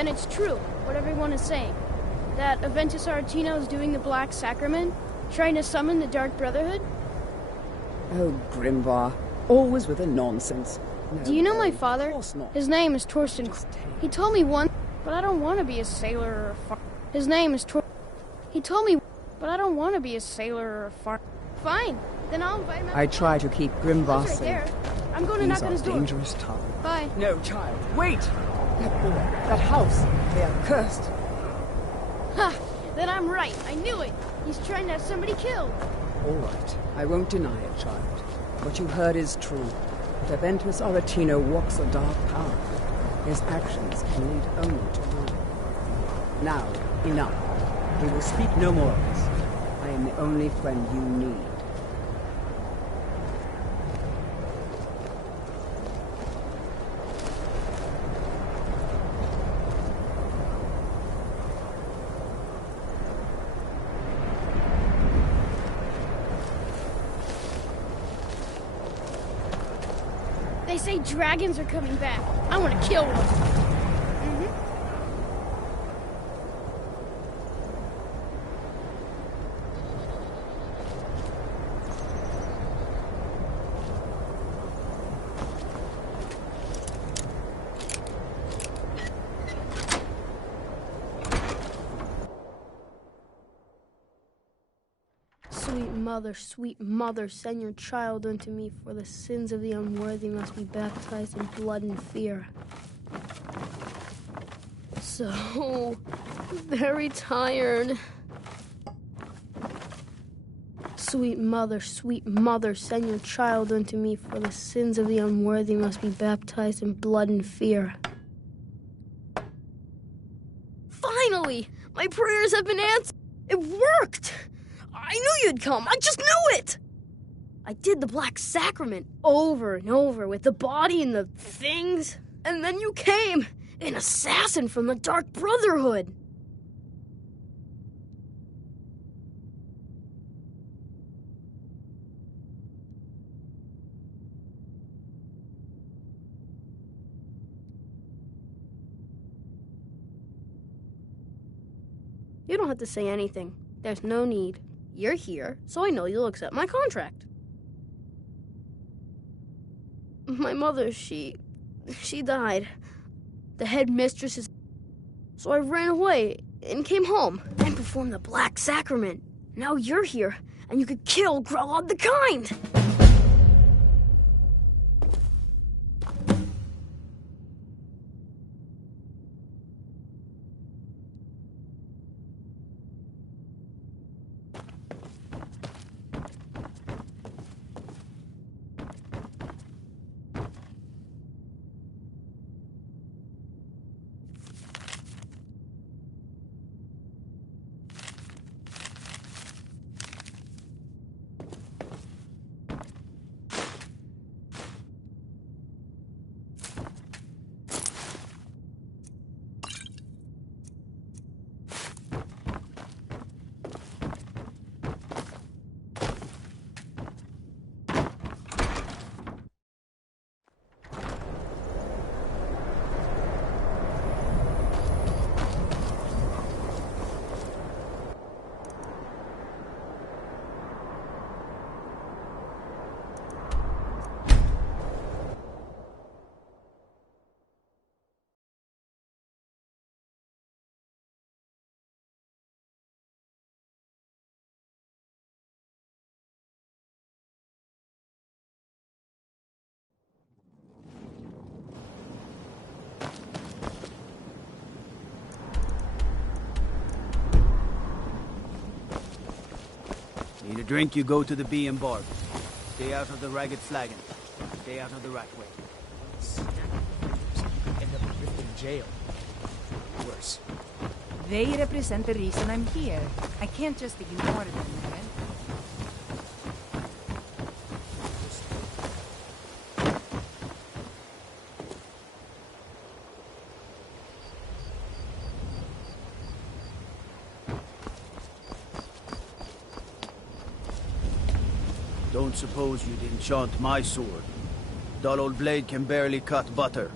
then it's true, what everyone is saying. That Aventus Aretino is doing the Black Sacrament, trying to summon the Dark Brotherhood? Oh, Grimvar. Always with the nonsense. No, do you know my of father? course not. His name is Torsten. He told me once, but I don't want to be a sailor or a farmer. His name is He told me, but I don't want to be a sailor or a farmer. Fine, then I'll invite him out. I try to keep Grimvar safe. There. I'm going to knock on his door. Dangerous time. Bye. No, child, wait! That boy, that house, they are cursed. Ha! Then I'm right. I knew it. He's trying to have somebody killed. All right, I won't deny it, child. What you heard is true. But Aventus Aretino walks a dark path. His actions can lead only to ruin. Now, enough. We will speak no more of this. I am the only friend you need. They say dragons are coming back. I want to kill one. Sweet mother, send your child unto me, for the sins of the unworthy must be baptized in blood and fear. So very tired. Sweet mother, send your child unto me, for the sins of the unworthy must be baptized in blood and fear. Finally! My prayers have been answered! It worked! I knew you'd come. I just knew it. I did the Black Sacrament over and over with the body and the things. And then you came, an assassin from the Dark Brotherhood. You don't have to say anything. There's no need. You're here, so I know you'll accept my contract. My mother, she died. The headmistress is... So I ran away and came home and performed the Black Sacrament. Now you're here, and you could kill Grelod the Kind. Need a drink, you go to the Bee and Barb. Stay out of the Ragged Flagon. Stay out of the Ratway. So you could end up in jail. Worse. They represent the reason I'm here. I can't just ignore them, man. Don't suppose you'd enchant my sword. Dull old blade can barely cut butter.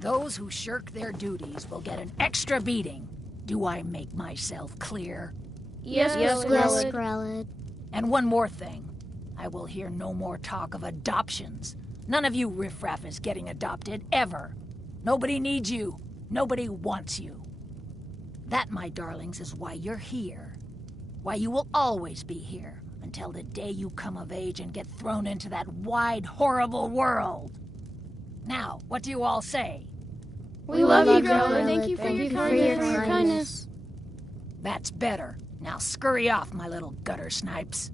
Those who shirk their duties will get an extra beating. Do I make myself clear? Yes, Grelid. And one more thing. I will hear no more talk of adoptions. None of you riffraff is getting adopted, ever. Nobody needs you. Nobody wants you. That, my darlings, is why you're here. Why you will always be here, until the day you come of age and get thrown into that wide, horrible world. Now, what do you all say? We love you, Grelid. Grelid. Thank you for your kindness. That's better. Now scurry off, my little gutter snipes.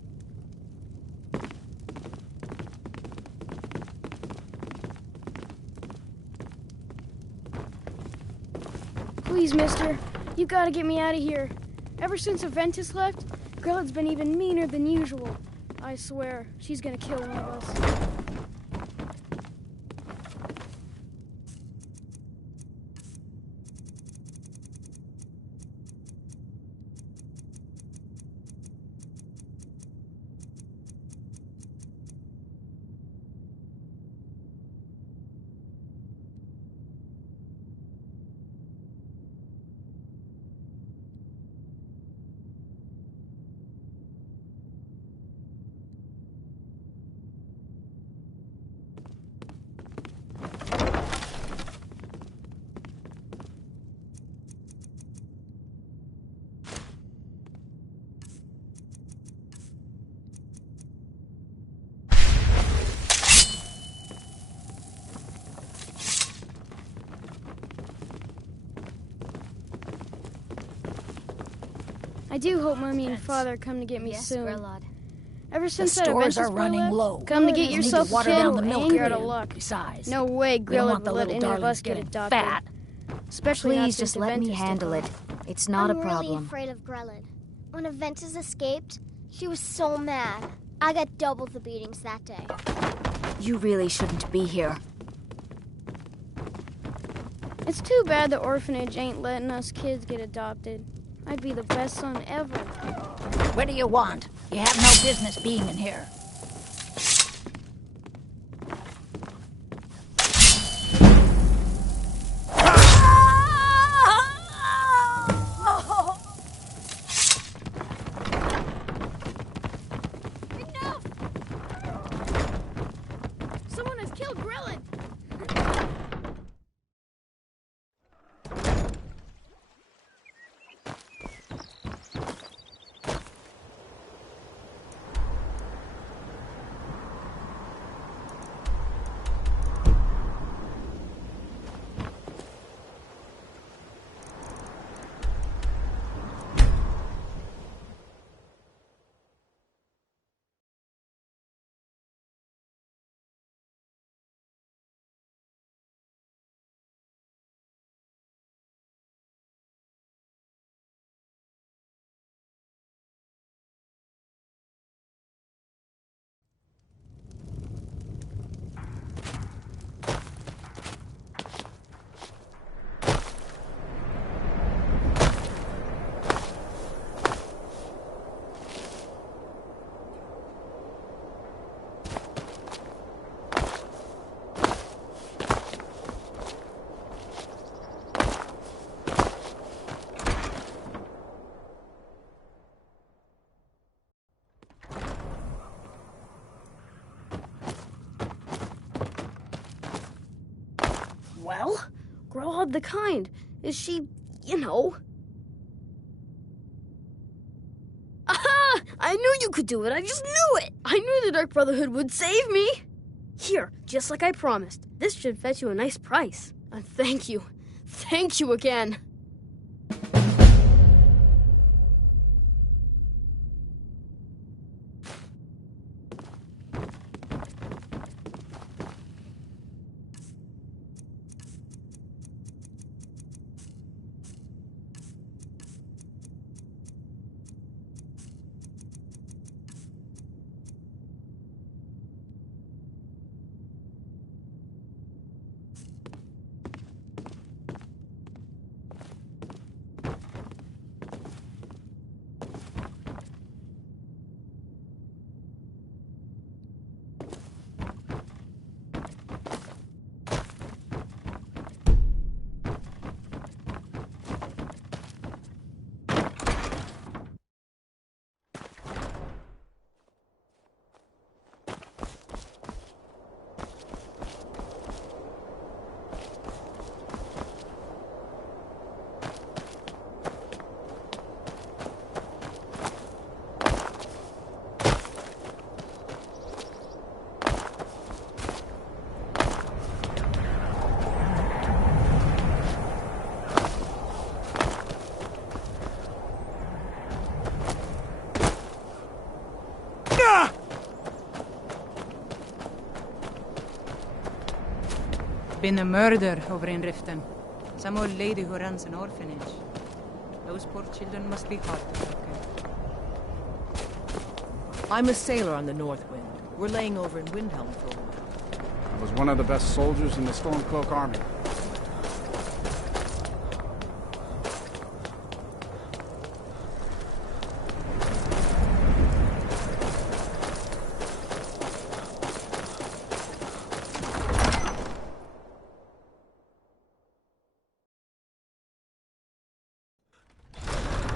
Please, mister. You gotta get me out of here. Ever since Aventus left, Grelid's been even meaner than usual. I swear, she's gonna kill one of us. I do hope Mommy and Father come to get me soon. Grelid. Ever The since that stores Aventus are boy running left, low. come to get We'll need yourself to water a kid, down the milk and you're out again. of luck. Besides, No way we don't Grelid want the will let little any of darlings us get getting adopted. fat. Especially not Please since just let me Aventus took handle off. it. It's not I'm a really problem. afraid of Grelid. When Aventus escaped, she was so mad. I got double the beatings that day. You really shouldn't be here. It's too bad the orphanage ain't letting us kids get adopted. I'd be the best son ever. What do you want? You have no business being in here. Someone has killed Grelid! Well, Grelid the Kind. Is she, you know... Aha! I knew you could do it. I just knew it. I knew the Dark Brotherhood would save me. Here, just like I promised. This should fetch you a nice price. And thank you. Thank you again. Been a murder over in Riften. Some old lady who runs an orphanage. Those poor children must be heartbroken. I'm a sailor on the North Wind. We're laying over in Windhelm for a while. I was one of the best soldiers in the Stormcloak army.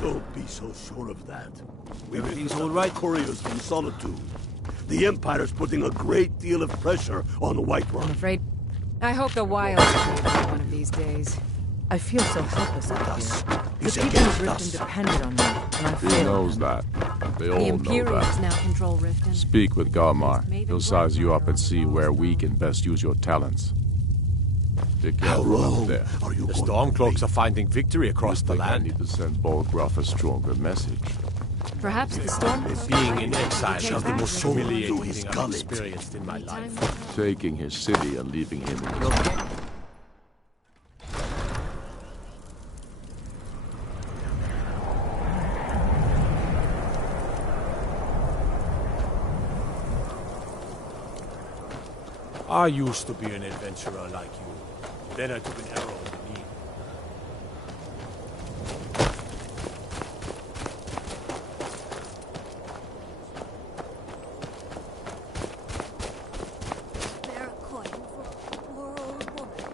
Don't be so sure of that. Everything's all right? Couriers from Solitude. The Empire's putting a great deal of pressure on the White Run. I'm afraid... I hope the Wilds will one of these days. I feel so helpless out Us here. is The people of against Riften us. depended on me, and I He failed. knows that. They all The know Imperials that. now control Riften. Speak with Galmar. He'll size you up and see where we can best use your talents. Take care How of them up long there. are you The going to Stormcloaks wait? are finding victory across You the think I land. need to send Bolgraf a stronger message. Perhaps the storm... Being in exile Take is the back most Riften. humiliating To his thing I've gullet. experienced in my life. Taking his city and leaving him in his... I used to be an adventurer like you. Then I took an arrow in the knee. Spare a coin for a poor old woman.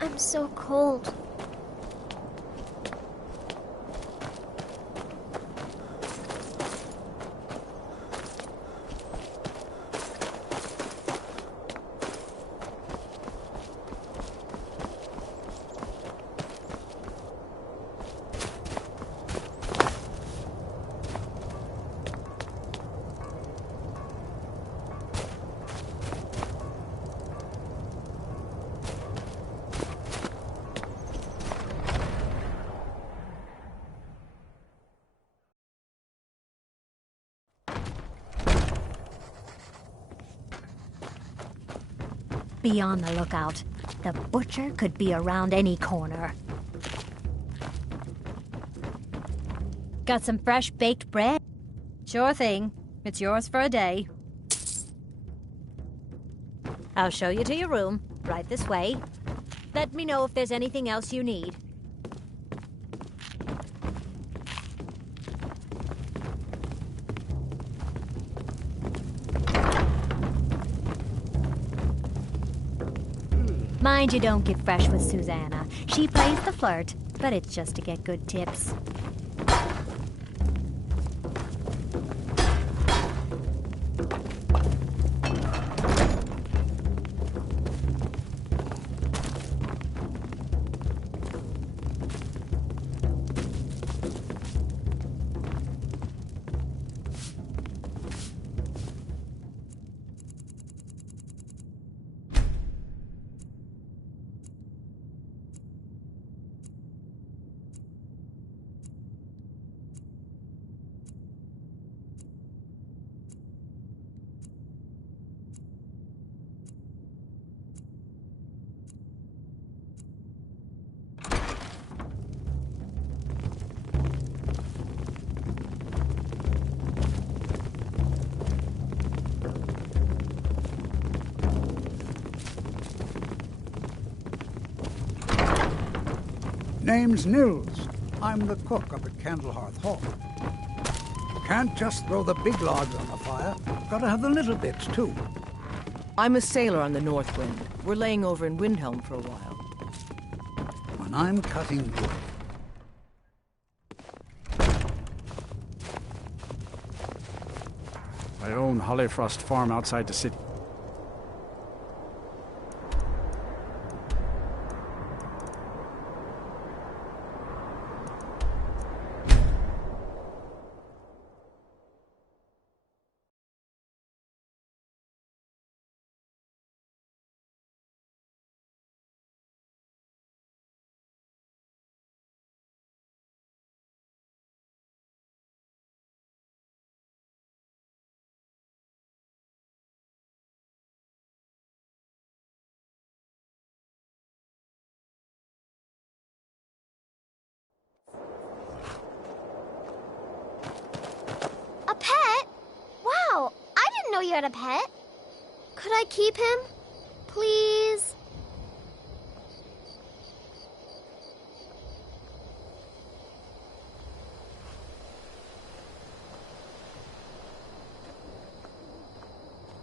I'm so cold. Be on the lookout. The butcher could be around any corner. Got some fresh baked bread? Sure thing. It's yours for a day. I'll show you to your room, right this way. Let me know if there's anything else you need. Mind you don't get fresh with Susanna. She plays the flirt, but it's just to get good tips. Name's Nils. I'm the cook up at Candlehearth Hall. Can't just throw the big logs on the fire. Gotta have the little bits, too. I'm a sailor on the North Wind. We're laying over in Windhelm for a while. When I'm cutting wood. I own Hollifrost Farm outside the city. know you had a pet. Could I keep him? Please?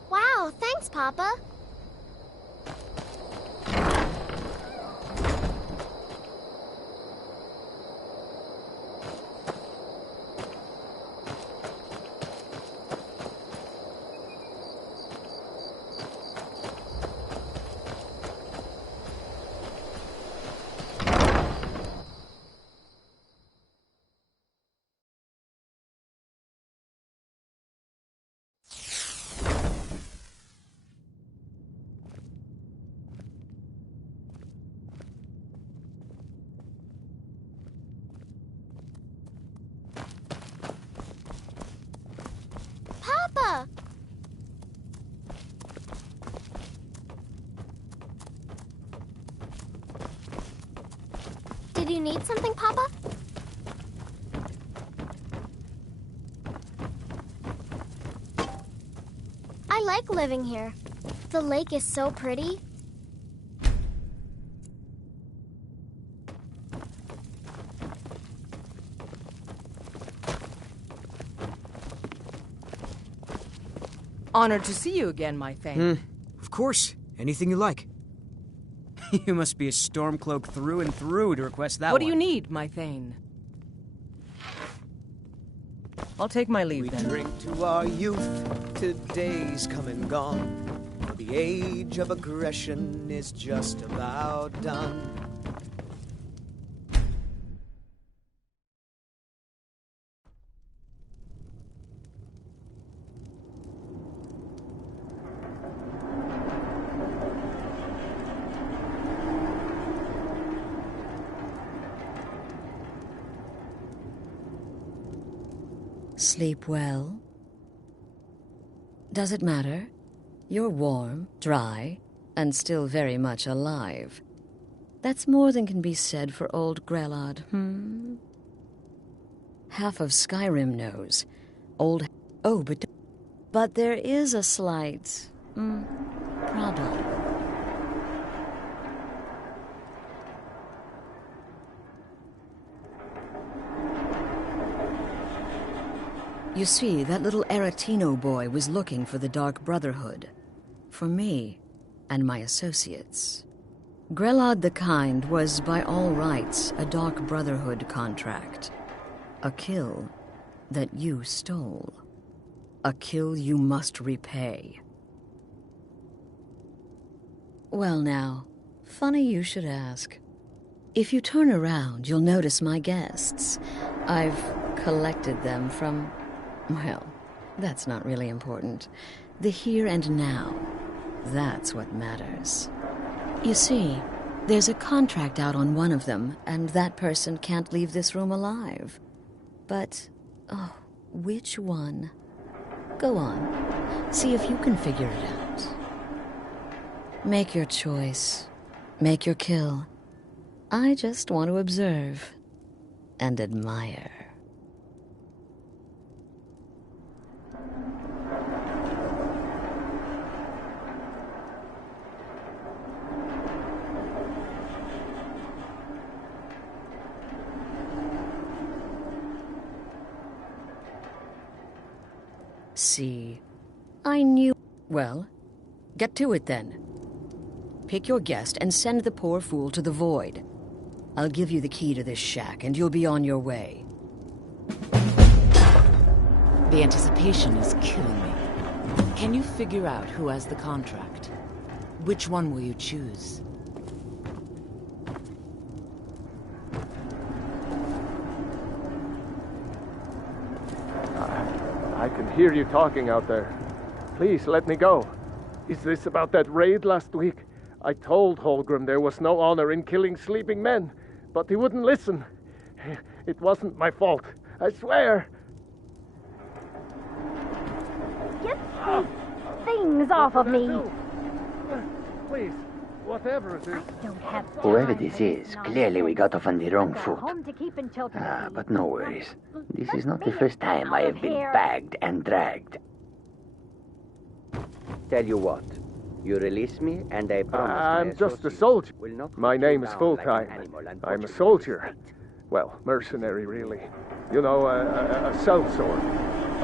Wow, thanks, Papa. Papa! Did you need something, Papa? I like living here. The lake is so pretty. Honored to see you again, my Thane. Of course. Anything you like. You must be a Stormcloak through and through to request that What one. do you need, my Thane? I'll take my leave then. We drink to our youth, to days come and gone. For the age of aggression is just about done. Sleep well? Does it matter? You're warm, dry, and still very much alive. That's more than can be said for old Grelod, Half of Skyrim knows. Oh, but there is a slight, problem. You see, that little Aretino boy was looking for the Dark Brotherhood. For me and my associates. Grelod the Kind was, by all rights, a Dark Brotherhood contract. A kill that you stole. A kill you must repay. Well now, funny you should ask. If you turn around, you'll notice my guests. I've collected them from... well, that's not really important. The here and now. That's what matters. You see, there's a contract out on one of them, and that person can't leave this room alive. But, oh, which one? Go on. See if you can figure it out. Make your choice. Make your kill. I just want to observe and admire. See, I knew... Well, get to it then. Pick your guest and send the poor fool to the void. I'll give you the key to this shack and you'll be on your way. The anticipation is killing me. Can you figure out who has the contract? Which one will you choose? I can hear you talking out there. Please, let me go. Is this about that raid last week? I told Holgrim there was no honor in killing sleeping men, but he wouldn't listen. It wasn't my fault, I swear. Get these things off of me! Please, whatever it is. Whoever this is, clearly we got off on the wrong foot. But no worries. This is not the first time I have been bagged and dragged. Tell you what, you release me and I promise I'm just a soldier. My name is Full-Time. I'm a soldier. Well, mercenary, really. You know, a sellsword.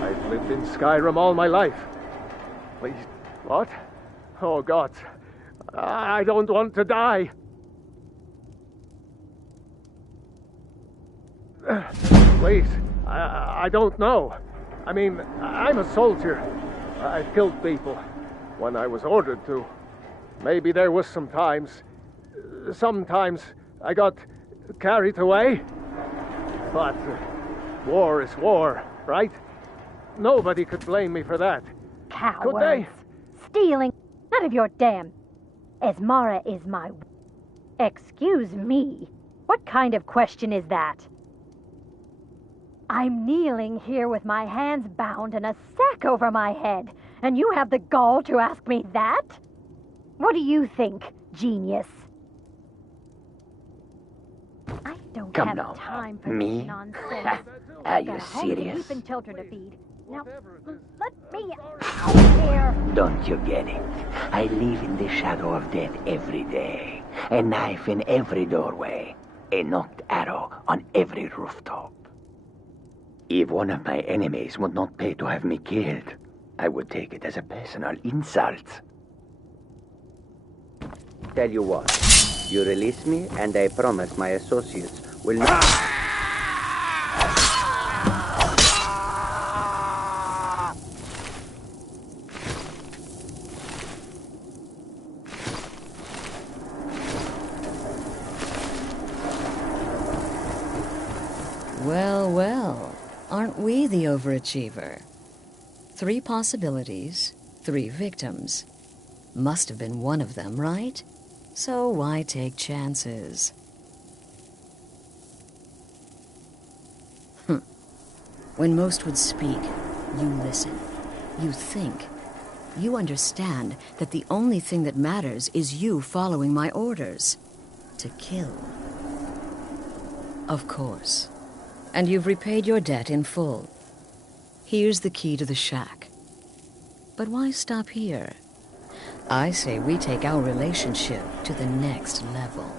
I've lived in Skyrim all my life. Please, what? Oh, God. I don't want to die. Please, I don't know. I mean, I'm a soldier. I've killed people when I was ordered to. Maybe there was sometimes I got carried away. But war is war, right? Nobody could blame me for that. Cowards. Could they? Stealing. None of your damn... Esmara is my... Excuse me. What kind of question is that? I'm kneeling here with my hands bound and a sack over my head, and you have the gall to ask me that? What do you think, genius? I don't Come have now. time for Me? this nonsense. Are you Got a home to serious? keep and children to feed. Now, let me out here. Don't you get it? I live in the shadow of death every day. A knife in every doorway. A knocked arrow on every rooftop. If one of my enemies would not pay to have me killed, I would take it as a personal insult. Tell you what, you release me and I promise my associates will not... Well, well, aren't we the overachiever? 3 possibilities, 3 victims. Must have been one of them, right? So why take chances? When most would speak, you listen. You think. You understand that the only thing that matters is you following my orders. To kill. Of course. And you've repaid your debt in full. Here's the key to the shack. But why stop here? I say we take our relationship to the next level.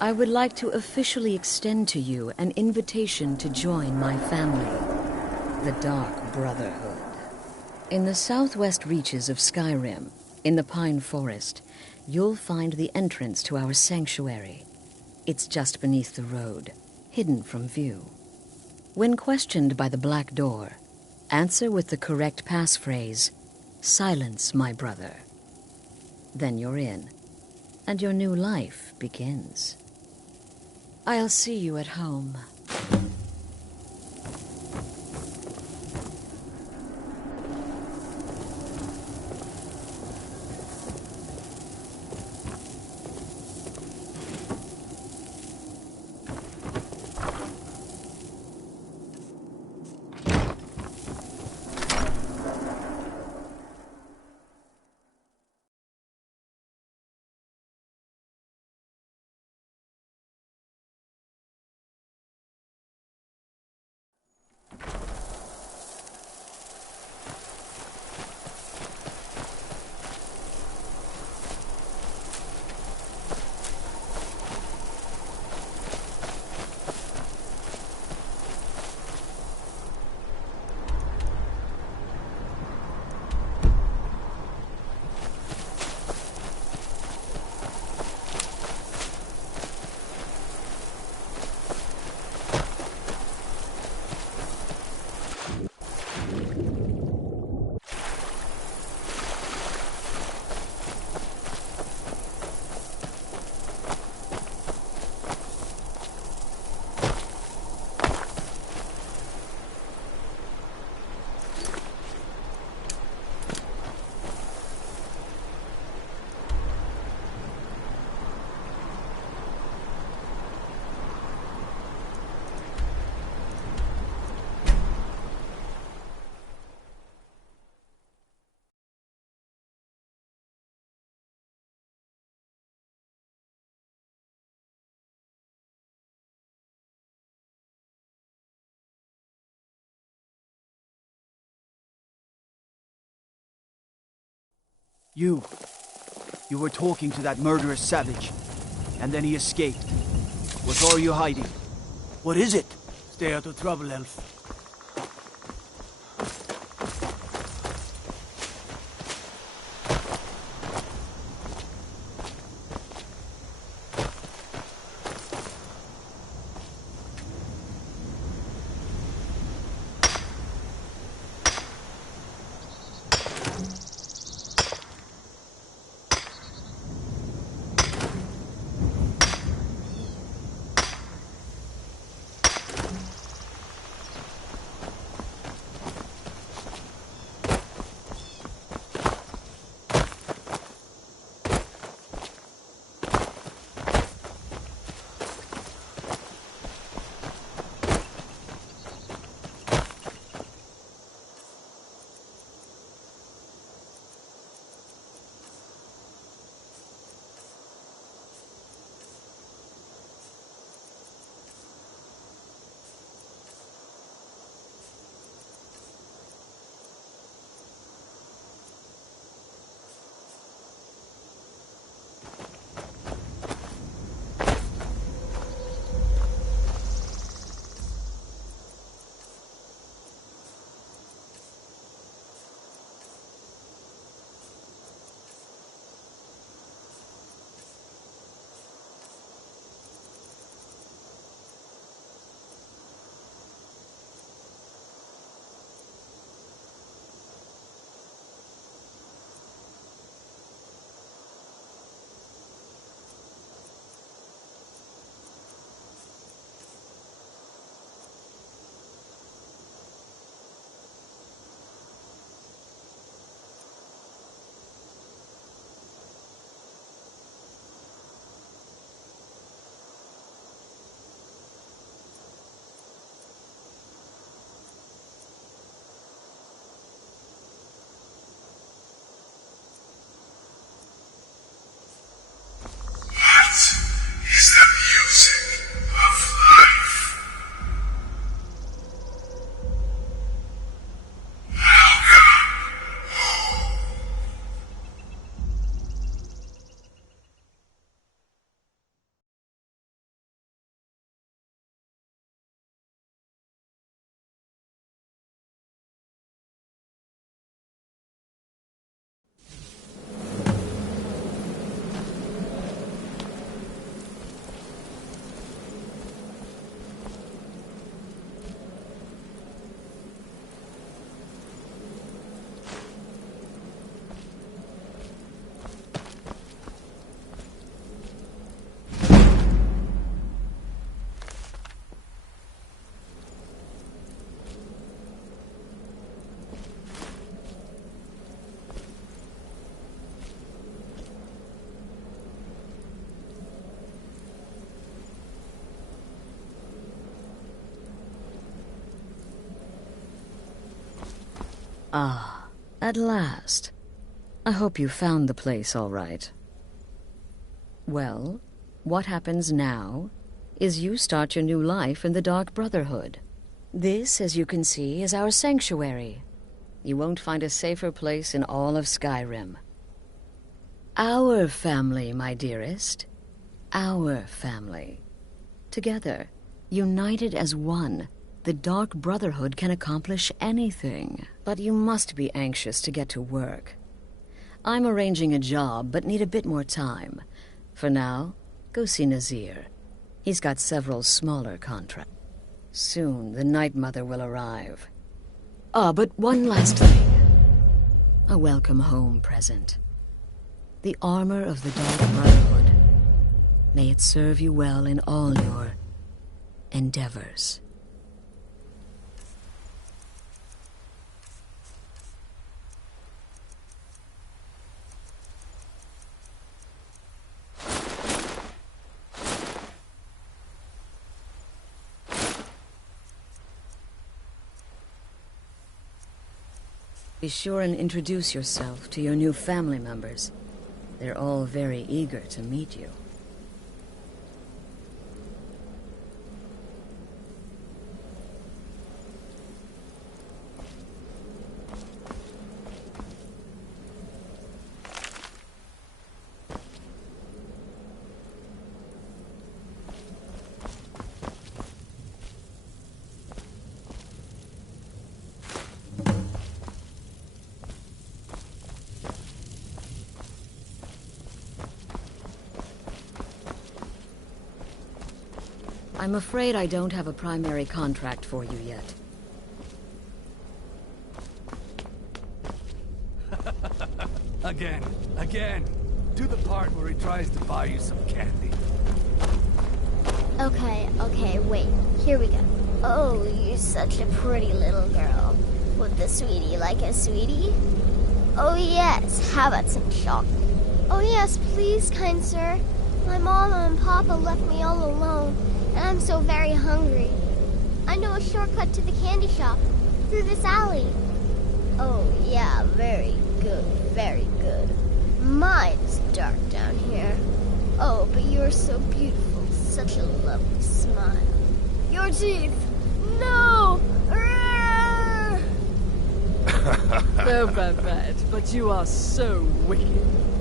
I would like to officially extend to you an invitation to join my family, the Dark Brotherhood. In the southwest reaches of Skyrim, in the Pine Forest, you'll find the entrance to our sanctuary. It's just beneath the road, hidden from view. When questioned by the Black Door, answer with the correct passphrase, "Silence, my brother." Then you're in, and your new life begins. I'll see you at home. You were talking to that murderous savage, and then he escaped. What are you hiding? What is it? Stay out of trouble, Elf. Ah, at last. I hope you found the place all right. Well, what happens now is you start your new life in the Dark Brotherhood. This, as you can see, is our sanctuary. You won't find a safer place in all of Skyrim. Our family, my dearest. Our family. Together, united as one, the Dark Brotherhood can accomplish anything. But you must be anxious to get to work. I'm arranging a job, but need a bit more time. For now, go see Nazir. He's got several smaller contracts. Soon, the Night Mother will arrive. Ah, but one last thing. A welcome home present. The armor of the Dark Brotherhood. May it serve you well in all your endeavors. Be sure and introduce yourself to your new family members. They're all very eager to meet you. I'm afraid I don't have a primary contract for you yet. Again. Do the part where he tries to buy you some candy. Okay, wait. Here we go. Oh, you're such a pretty little girl. Would the sweetie like a sweetie? Oh yes, how about some chocolate? Oh yes, please, kind sir. My mama and papa left me all alone, and I'm so very hungry. I know a shortcut to the candy shop, through this alley. Oh yeah, very good, very good. Mine's dark down here. Oh, but you're so beautiful, such a lovely smile. Your teeth! No! Oh, Babette, but you are so wicked.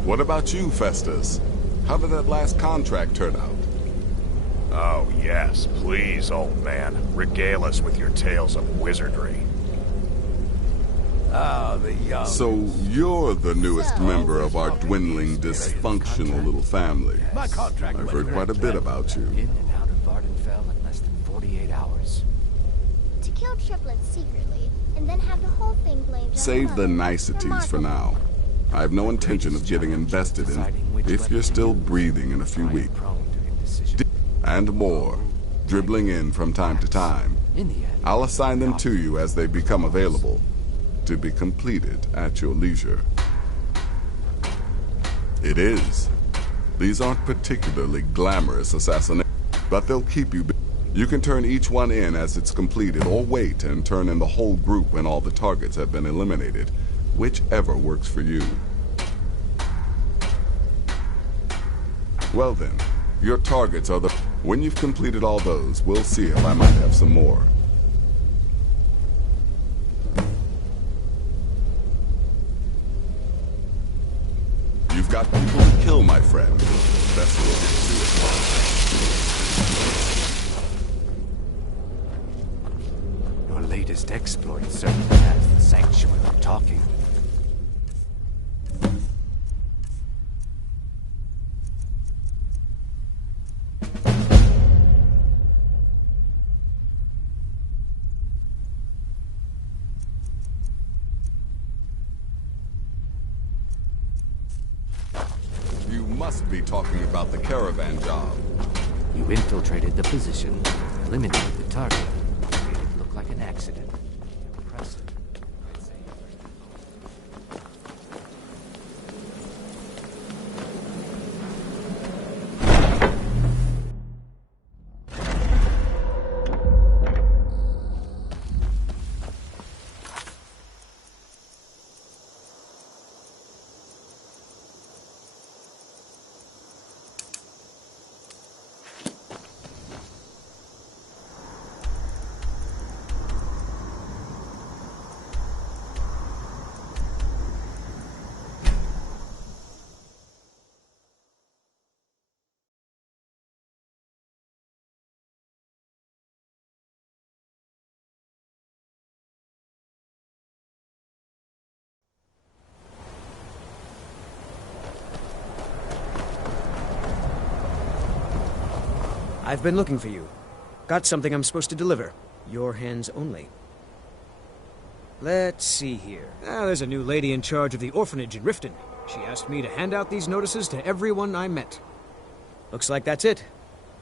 What about you, Festus? How did that last contract turn out? Oh, yes, please, old man. Regale us with your tales of wizardry. Ah, the young... So, you're the newest member of our dwindling, dysfunctional little family. My contract I've heard quite a bit about you. In and out of Vardenfell in less than 48 hours. To kill triplets secretly, and then have the whole thing blamed on Save the niceties for now. I have no intention of getting invested in if you're still breathing in a few weeks. And more, dribbling in from time to time. I'll assign them to you as they become available, to be completed at your leisure. It is. These aren't particularly glamorous assassinations, but they'll keep you busy. You can turn each one in as it's completed, or wait and turn in the whole group when all the targets have been eliminated, whichever works for you. Well then, your targets are the... When you've completed all those, we'll see if I might have some more. You've got people to kill, my friend. Best we'll get to it. Your latest exploit certainly has the sanctuary talking. You must be talking about the caravan job. You infiltrated the position, eliminated the target, made it look like an accident. Impressive. I've been looking for you. Got something I'm supposed to deliver. Your hands only. Let's see here. There's a new lady in charge of the orphanage in Riften. She asked me to hand out these notices to everyone I met. Looks like that's it.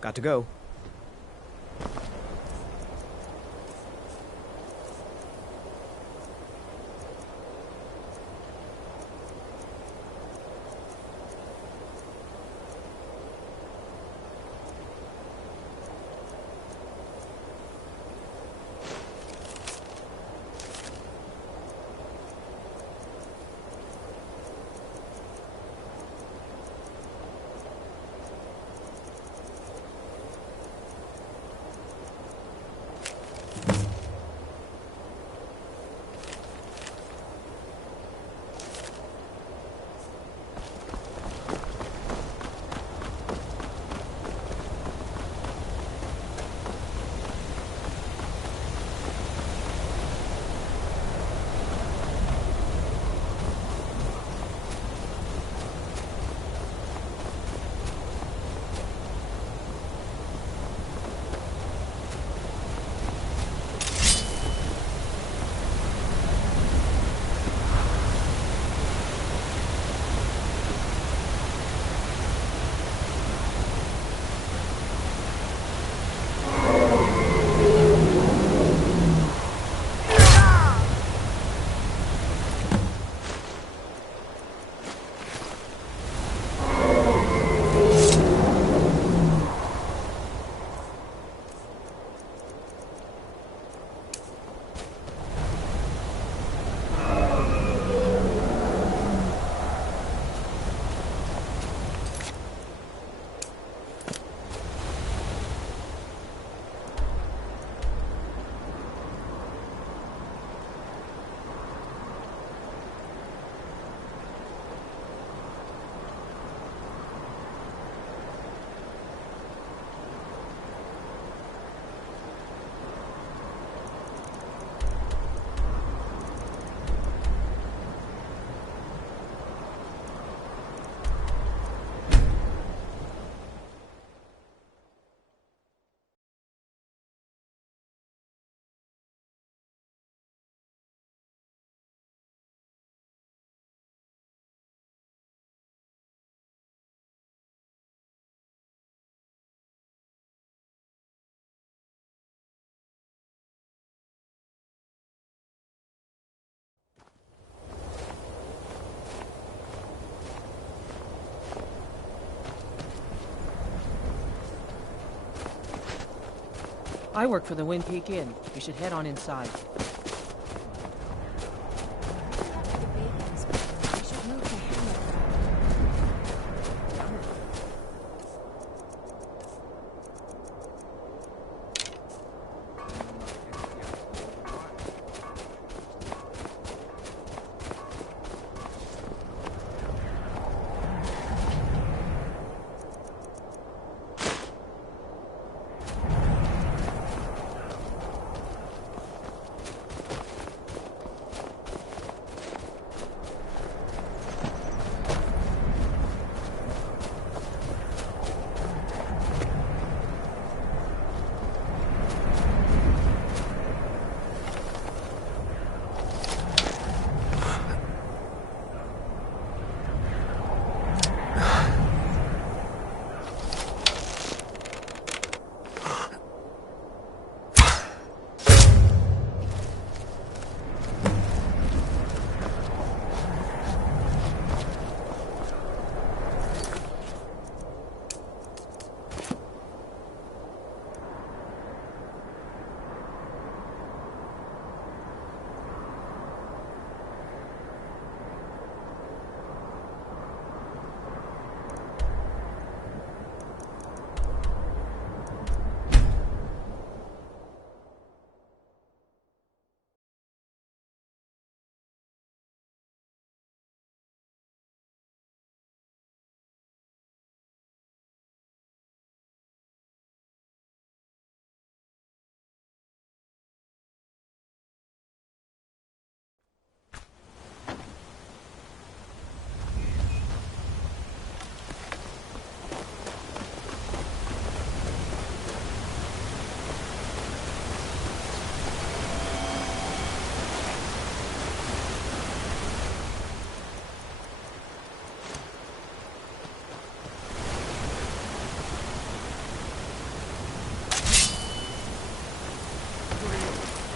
Got to go. I work for the Wind Peak Inn. You should head on inside.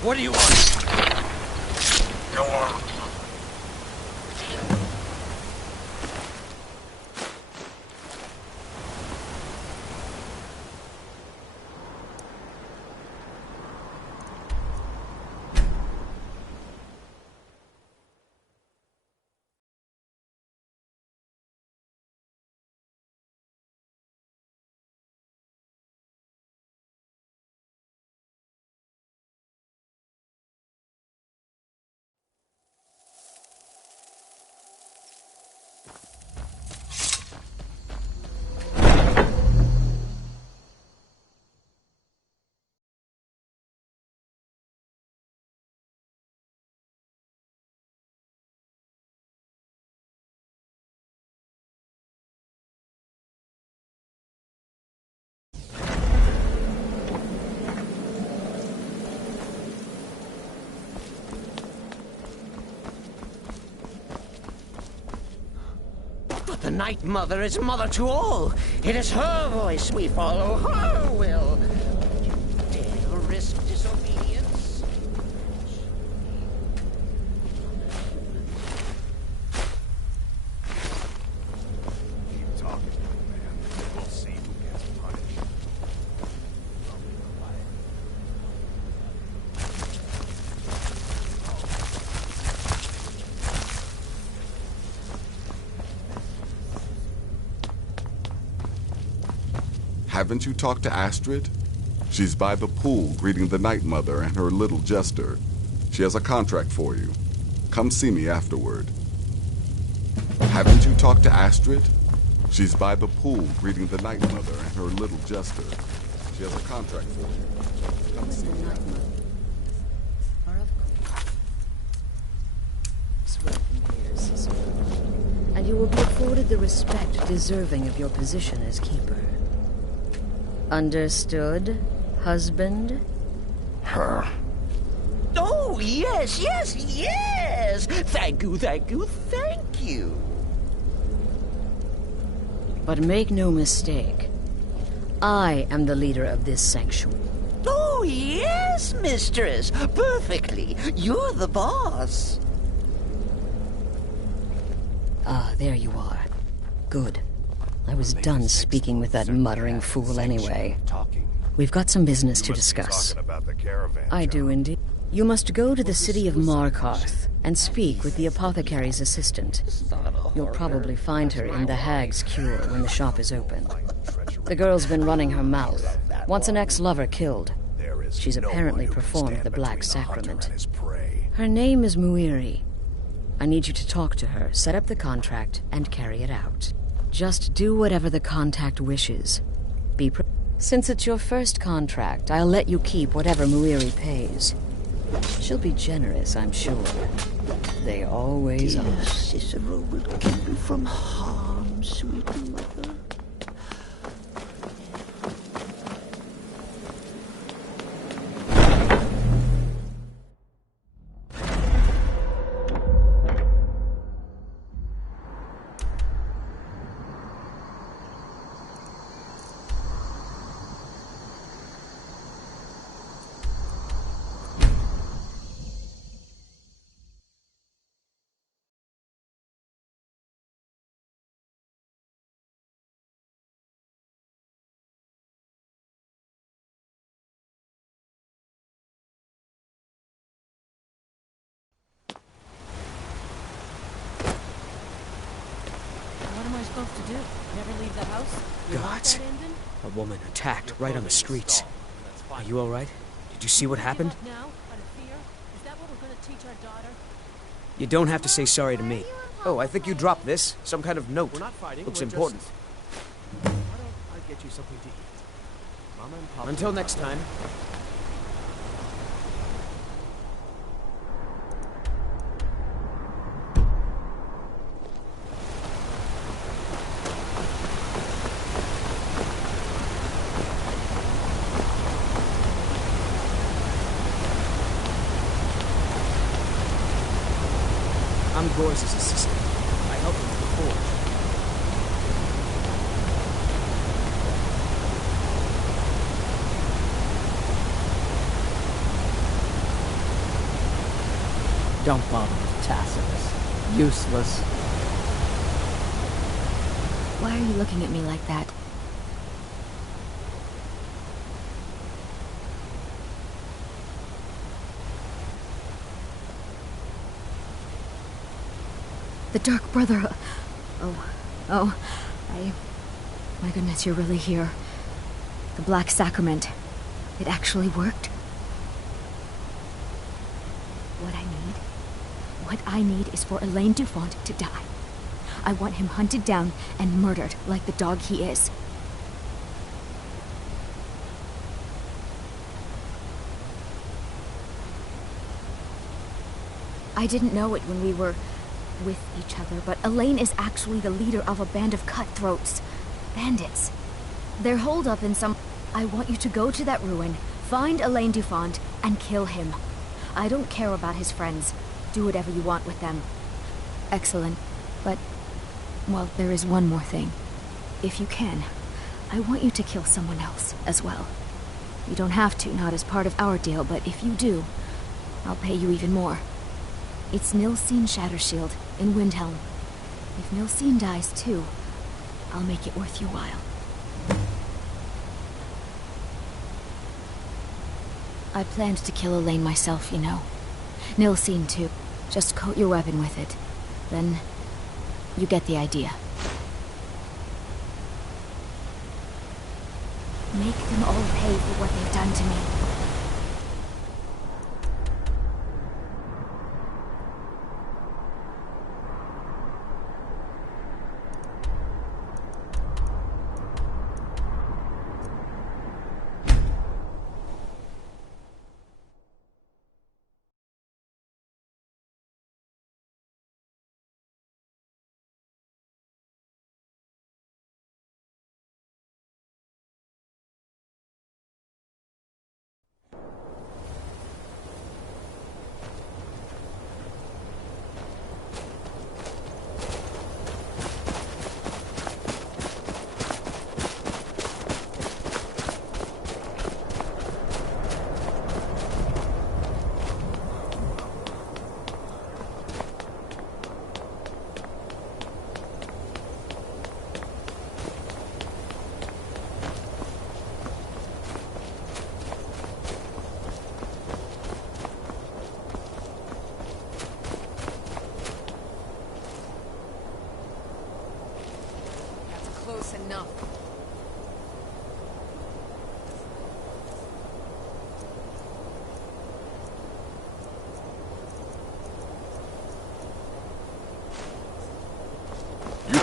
What do you want? Go on. The Night Mother is mother to all. It is her voice we follow, her will. Would you dare risk disobedience? Keep talking, man. We'll see who gets punished. Haven't you talked to Astrid? She's by the pool greeting the Night Mother and her little jester. She has a contract for you. Come see me afterward. Haven't you talked to Astrid? She's by the pool greeting the Night Mother and her little jester. She has a contract for you. Come see me afterward. And you will be afforded the respect deserving of your position as keeper. Understood, husband? Her. Oh, yes, yes, yes! Thank you, thank you, thank you! But make no mistake, I am the leader of this sanctuary. Oh, yes, mistress! Perfectly! You're the boss! Ah, there you are. Good. I was done speaking with that muttering fool anyway. Talking. We've got some business to discuss. About the caravan. I do indeed. You must go to the city of Markarth and speak with the apothecary's assistant. You'll probably find her in the Hag's Cure when the shop is open. The girl's been running her mouth. Wants an ex-lover killed. She's apparently performed the Black Sacrament. Her name is Muiri. I need you to talk to her, set up the contract, and carry it out. Just do whatever the contact wishes. Since it's your first contract, I'll let you keep whatever Muiri pays. She'll be generous, I'm sure. They always are. Cicero will keep you from harm, sweet mother. What am I supposed to do? Never leave the house? Gods. A woman attacked right on the streets. Are you alright? Did you see what happened? Now, out of fear? Is that what we're going to teach our daughter? You don't have to say sorry to me. Oh, I think you dropped this. Some kind of note. We're not fighting. Looks we're important. Why don't I get you something to eat? Mama and Papa. Until next time. I'm Gore's assistant. I helped him with the forge. Don't bother with Tacitus. Useless. Why are you looking at me like that? The Dark Brother... My goodness, you're really here. The Black Sacrament. It actually worked. What I need is for Elaine Dufont to die. I want him hunted down and murdered like the dog he is. I didn't know it when we were with each other, but Elaine is actually the leader of a band of cutthroats. Bandits. They're holed up in some... I want you to go to that ruin, find Elaine Dufont, and kill him. I don't care about his friends. Do whatever you want with them. Excellent. But, well, there is one more thing. If you can, I want you to kill someone else as well. You don't have to, not as part of our deal, but if you do, I'll pay you even more. It's Nilsine Shattershield in Windhelm. If Nilsine dies too, I'll make it worth your while. I planned to kill Elaine myself, you know. Nilsine too. Just coat your weapon with it. Then, you get the idea. Make them all pay for what they've done to me.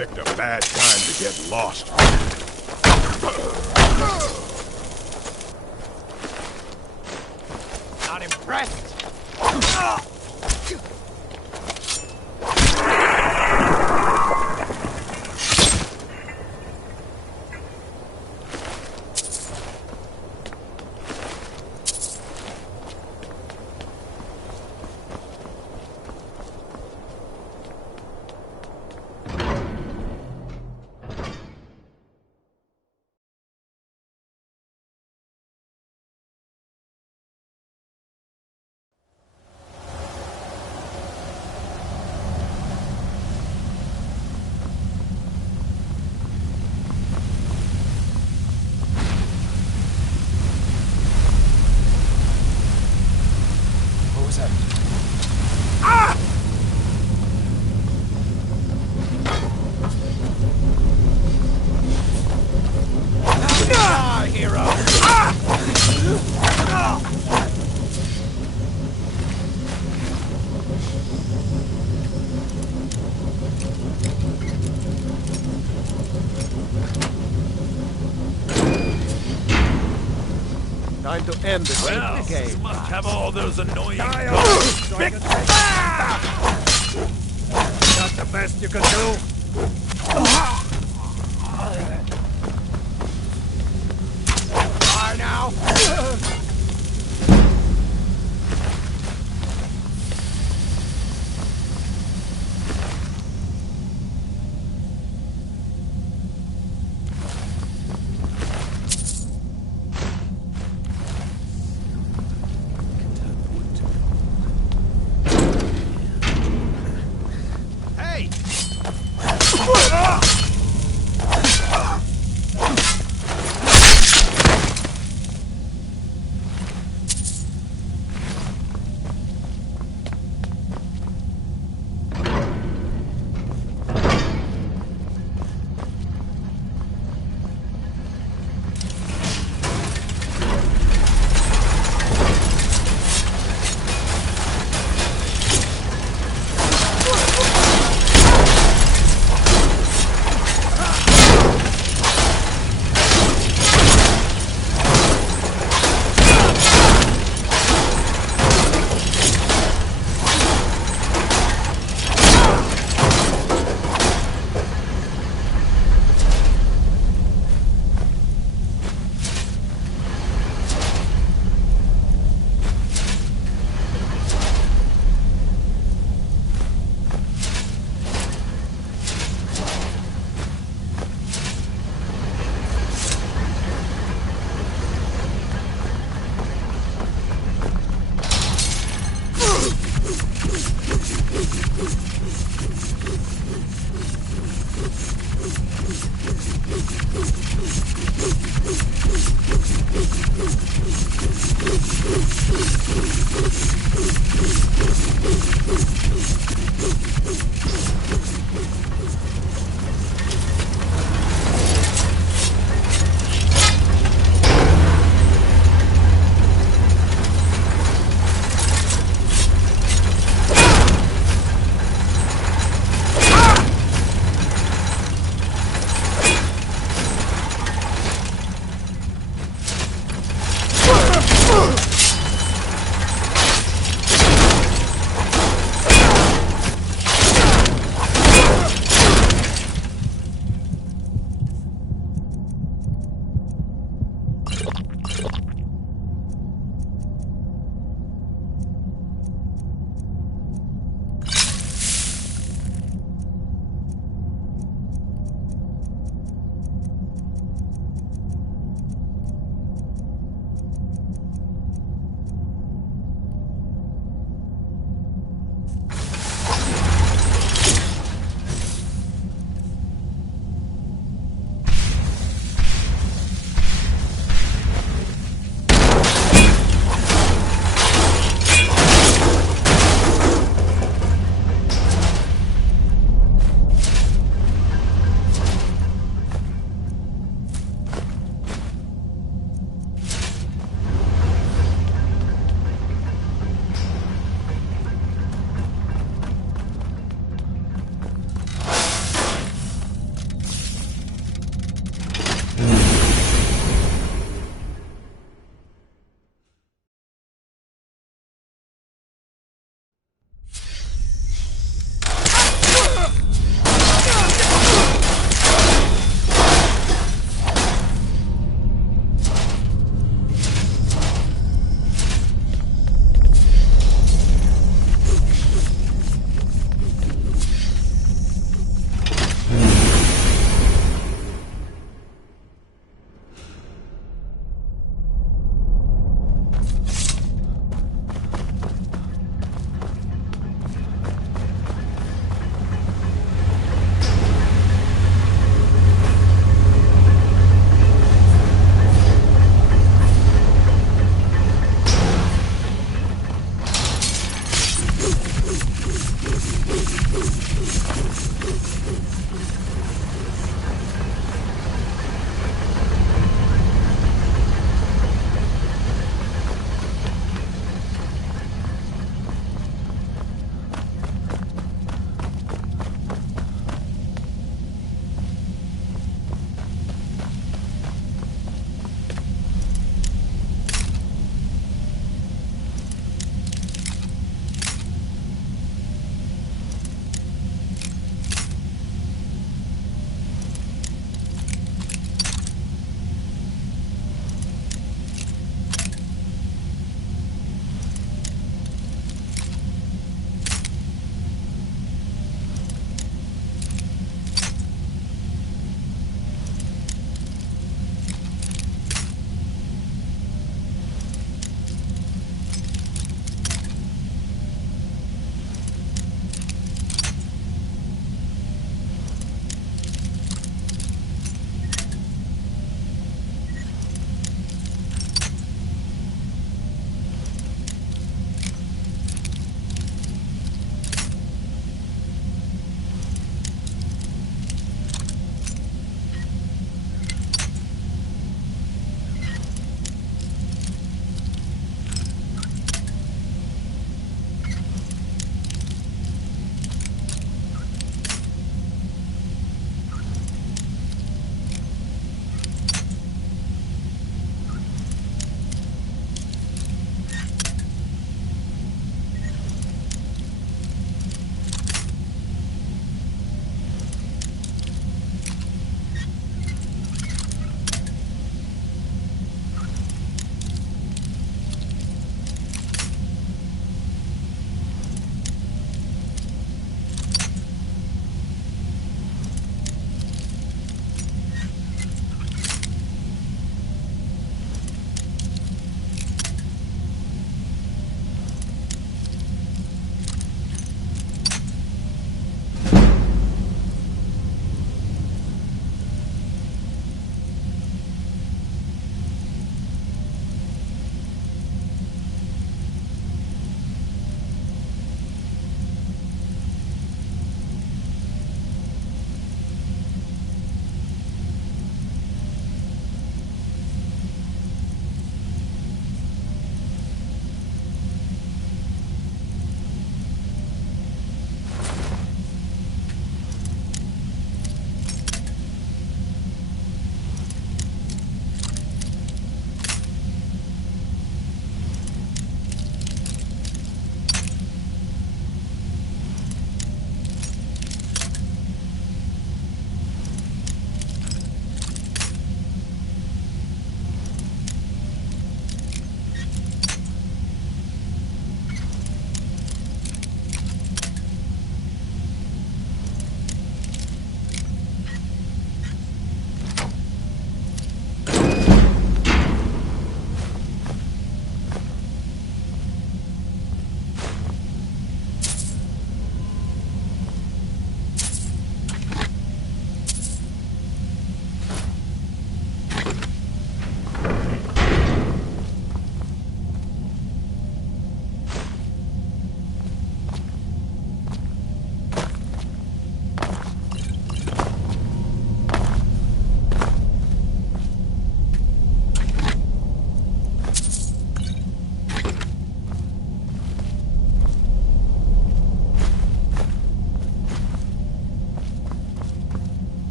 Picked a bad time to get lost. Not impressed? Time to end this game. Must have all those annoying Big Not the best you can do. Fire now! Hey!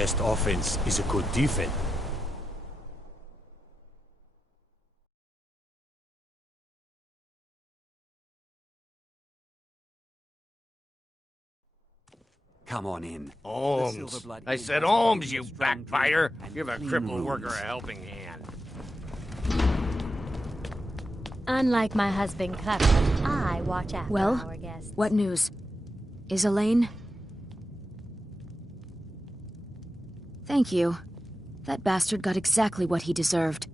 best offense is a good defense. Come on in. Alms. I said alms, you backbiter. Give a crippled worker a helping hand. Unlike my husband Cuthbert, I watch after our Well, guests. what news? Is Elaine? Thank you. That bastard got exactly what he deserved.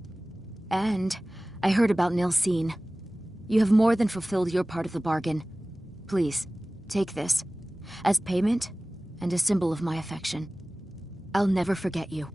And I heard about Nilsine. You have more than fulfilled your part of the bargain. Please, take this. As payment, and a symbol of my affection. I'll never forget you.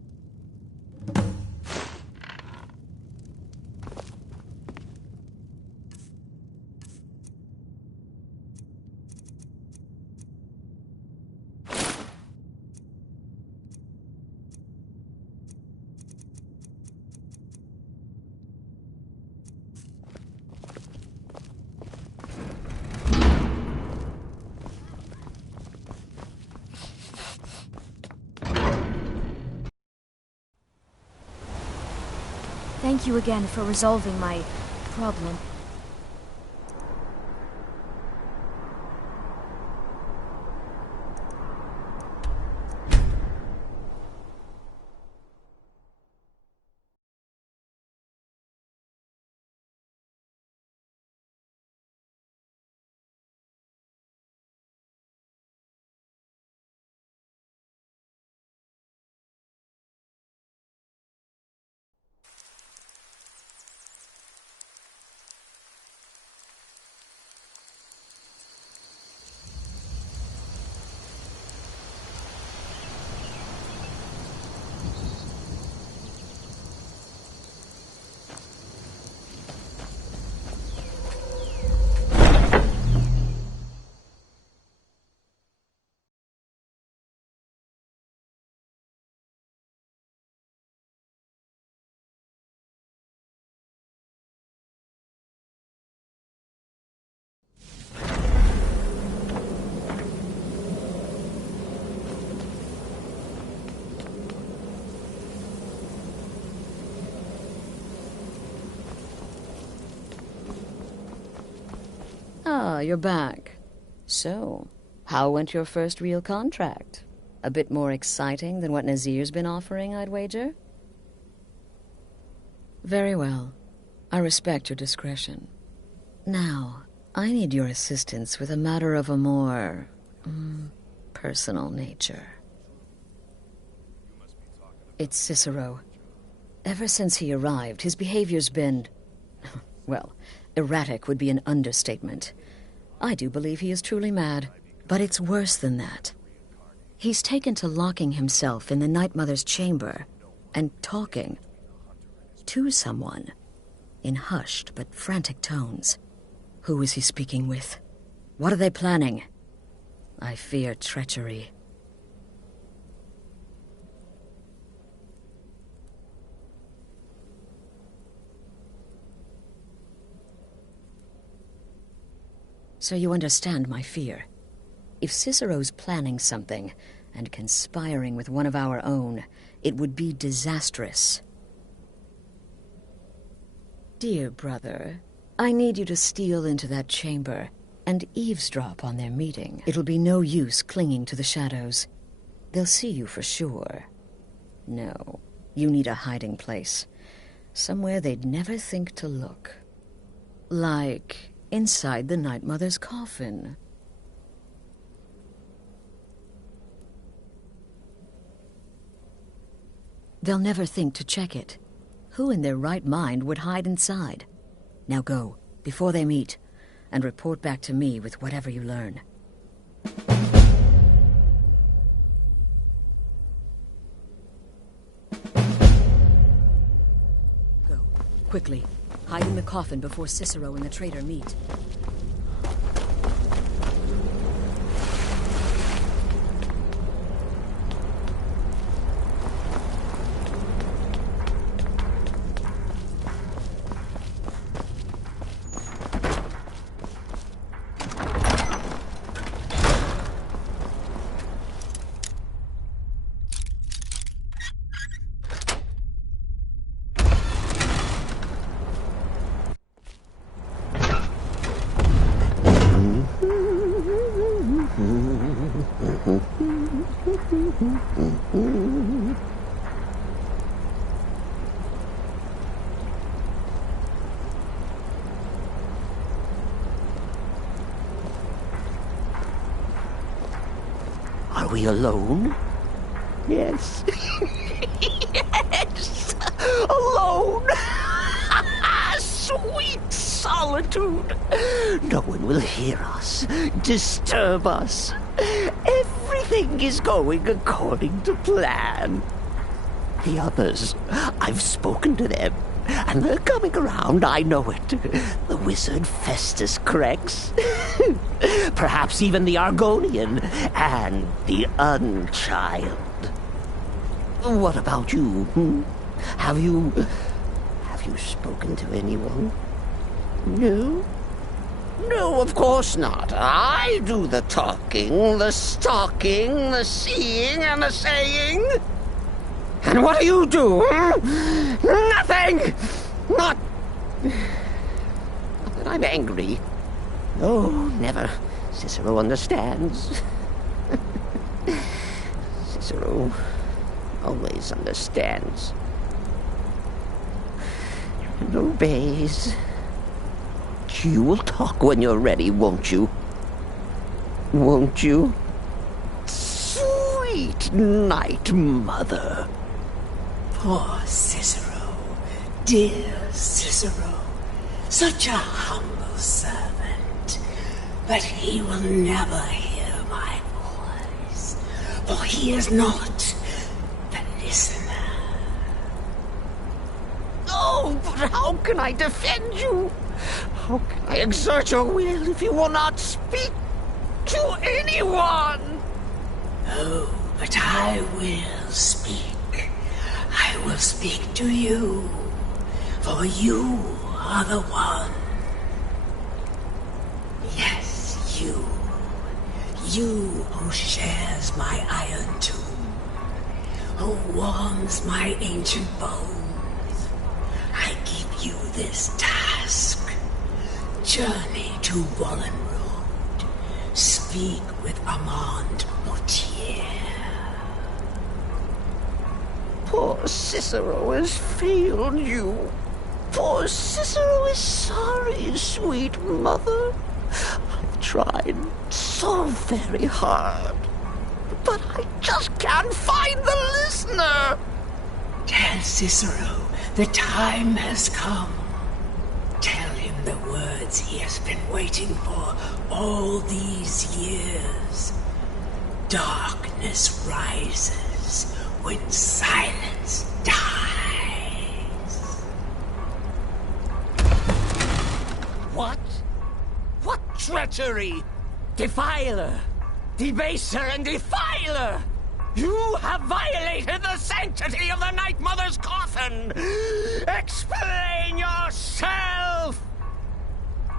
Thank you again for resolving my problem. Ah, you're back. So, how went your first real contract? A bit more exciting than what Nazir's been offering, I'd wager? Very well. I respect your discretion. Now, I need your assistance with a matter of a more... personal nature. It's Cicero. Ever since he arrived, his behavior's been... well, erratic would be an understatement. I do believe he is truly mad, but it's worse than that. He's taken to locking himself in the Night Mother's chamber and talking to someone in hushed but frantic tones. Who is he speaking with? What are they planning? I fear treachery. So you understand my fear. If Cicero's planning something and conspiring with one of our own, it would be disastrous. Dear brother, I need you to steal into that chamber and eavesdrop on their meeting. It'll be no use clinging to the shadows. They'll see you for sure. No, you need a hiding place. Somewhere they'd never think to look. Like inside the Night Mother's coffin. They'll never think to check it. Who in their right mind would hide inside? Now go, before they meet, and report back to me with whatever you learn. Go, quickly. Hide in the coffin before Cicero and the traitor meet. we alone? Yes. Yes! Alone! Sweet solitude! No one will hear us, disturb us. Everything is going according to plan. The others, I've spoken to them, and they're coming around, I know it. The wizard Festus Crex, perhaps even the Argonian, and the Unchild. What about you? Have you spoken to anyone? No? No, of course not. I do the talking, the stalking, the seeing, and the saying. And what do you do? Nothing! Not that I'm angry. Oh, never. Cicero understands. Cicero always understands. And obeys. You will talk when you're ready, won't you? Won't you? Sweet night, Mother. Poor Cicero, dear Cicero, such a humble servant, but he will never hear my voice, for he is not the listener. Oh, but how can I defend you? How can I exert your will if you will not speak to anyone? Oh, but I will speak. I will speak to you, for you are the one. Yes, you. You who shares my iron tomb, who warms my ancient bones. I give you this task. Journey to Wallenroad. Speak with Armand Mortier. Poor Cicero has failed you. Poor Cicero is sorry, sweet mother. I've tried so very hard, but I just can't find the listener. Tell Cicero the time has come. Tell him the words he has been waiting for all these years. Darkness rises when silence dies. What? What treachery? Defiler! Debaser and defiler! You have violated the sanctity of the Night Mother's coffin! Explain yourself!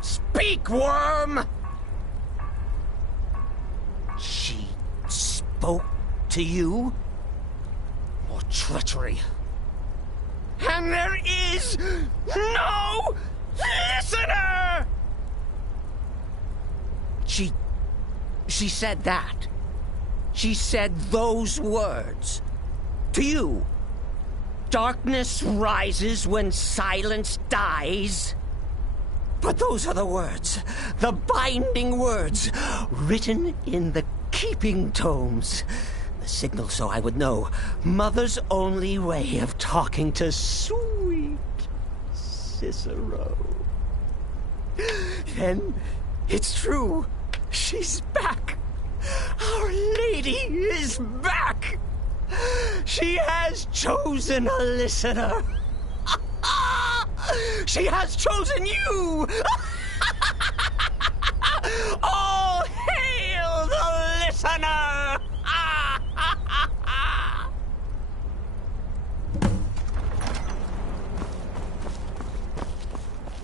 Speak, worm! She spoke to you? More treachery. And there is no listener! She said that. She said those words. To you. Darkness rises when silence dies. But those are the words, the binding words, written in the keeping tomes. The signal so I would know. Mother's only way of talking to sweet Cicero. Then it's true. She's back. Our Lady is back. She has chosen a listener. She has chosen you. All hail the listener.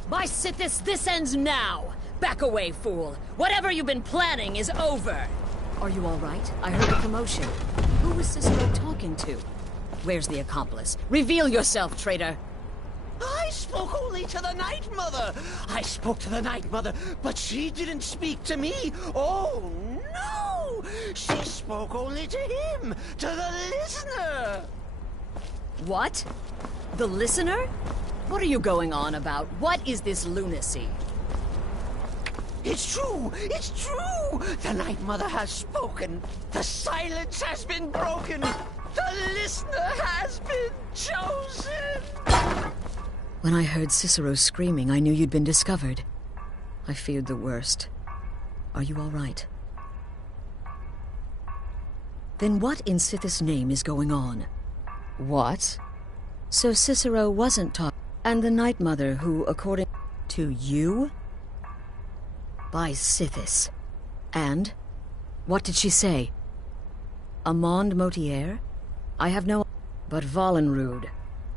By Sithis, this ends now. Back away, fool. Whatever you've been planning is over. Are you all right? I heard a commotion. Who was Cicero talking to? Where's the accomplice? Reveal yourself, traitor. I spoke only to the Night Mother. I spoke to the Night Mother, but she didn't speak to me. Oh, no! She spoke only to him, to the listener. What? The listener? What are you going on about? What is this lunacy? It's true! It's true! The Night Mother has spoken! The silence has been broken! The listener has been chosen! When I heard Cicero screaming, I knew you'd been discovered. I feared the worst. Are you all right? Then what in Sithis' name is going on? What? So Cicero wasn't talking, and the Night Mother who, according to you? By Sithis. And? What did she say? Amand Motier? I have no... But Volenrud.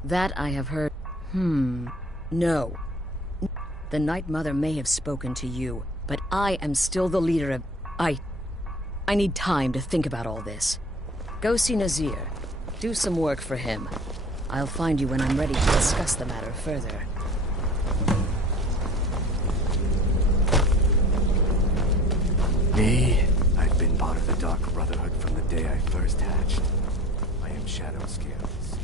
That I have heard. No. The Night Mother may have spoken to you, but I am still the leader of... I need time to think about all this. Go see Nazir. Do some work for him. I'll find you when I'm ready to discuss the matter further. Me? I've been part of the Dark Brotherhood from the day I first hatched. I am Shadow Scales.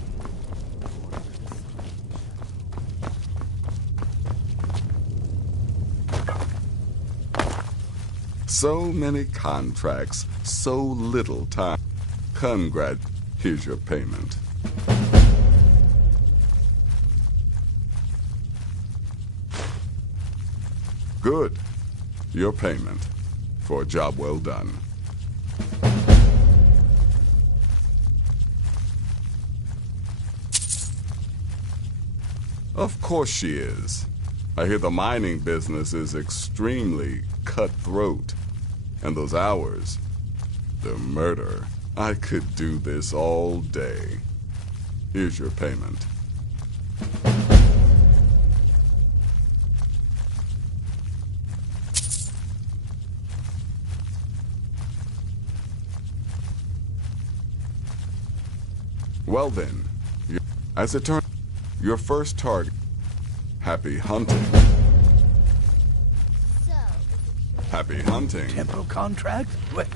So many contracts, so little time. Here's your payment. Good. Your payment for a job well done. Of course she is. I hear the mining business is extremely cutthroat. And those hours, the murder. I could do this all day. Here's your payment. Well then, as it turns, your first target. Happy hunting. Happy hunting. Temporal contract? What?